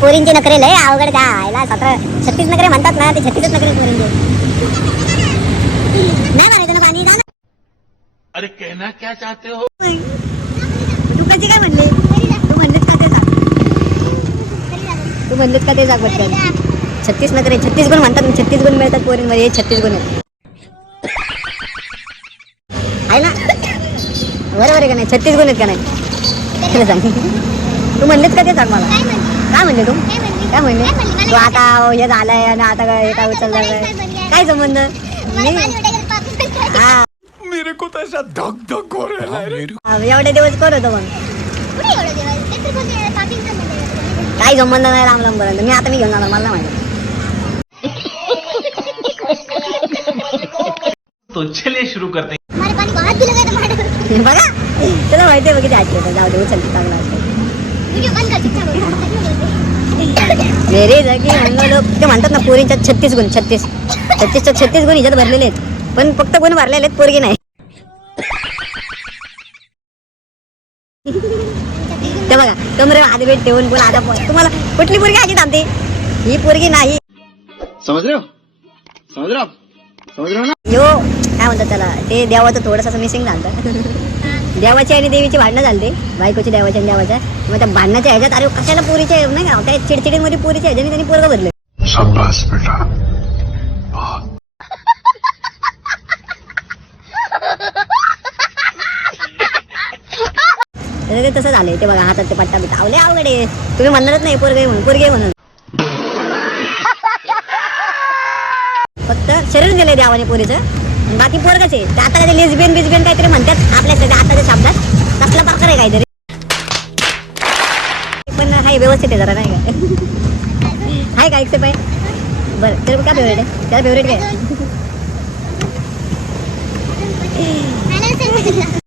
पोरींचे नखरे लय अवघड द्यायला 36 नखरे म्हणतात ना ते 36 नखरे पोरींचे नाही म्हणायचं ना पाणी जा. अरे कहना क्या चाहते हो? तू कशी काय म्हणले तू म्हणलेच का ते सांग तू म्हणलेच का ते सांग पटकन 36 नखरे 36 गुण म्हणतात 36 गुण मिळतात पोरींमध्ये हे 36 गुण आहे ना बरोबर आहे का नाही 36 गुण आहेत का नाही खरं सांग तू म्हणलेच का ते सांग मला काय म्हणले तू काय म्हणले तू आता हे झालंय आणि आता हे काय उचललं काय संबंध हा मेरे को तो ऐसा धक धक हो रहा है. एवढे दिवस कर होतो मग काही संबंध नाही लांब लांब पर्यंत मी आता मी घेऊन जाणार मला माहिती तो चलिए शुरू करते हैं. बघा तुला माहिती आहे बघ किती आठवत जाऊ दे उचल चांगला मेरे जागी म्हणलं लोक ते म्हणतात ना पोरींच्या 36 गुण 36 गुण हिच्यात भरलेले आहेत पण फक्त गुण भरलेले आहेत पोरगी नाही ते बघा कमरे आधी भेट ठेवून पण आता तुम्हाला कुठली पोरगी आजी थांबते ही पोरगी नाही समझ रहे हो ना. यो काय म्हणतात त्याला ते देवाचं थोडंसं मिसिंग झालं देवाची आणि देवीची भांडणं झाली बायकोची देवाची आणि देवाच्या मग त्या भांडणाच्या ह्याच्यात अरे कशाला पोरीच्या नाही का त्या चिडचिडीमध्ये पोरीच्या ह्याच्याने त्यांनी पोरगं भरले शाबाश बेटा. ते तसं झालंय ते बघा हातात ते पट्टा बिट्टा आवले अवघडे तुम्ही म्हणणारच नाही पोरगे म्हणून पोरगे म्हणून फक्त शरीर दिलंय देवाने पोरीचं बाकी पोरगच आहे ते आता कधी लेस्बियन काहीतरी म्हणतात आपल्या आताच्या शब्दात तसला प्रकार आहे काहीतरी पण हाय व्यवस्थित आहे जरा नाही का हाय का 105 बरं तर काय फेवरेट आहे त्याला फेवरेट काय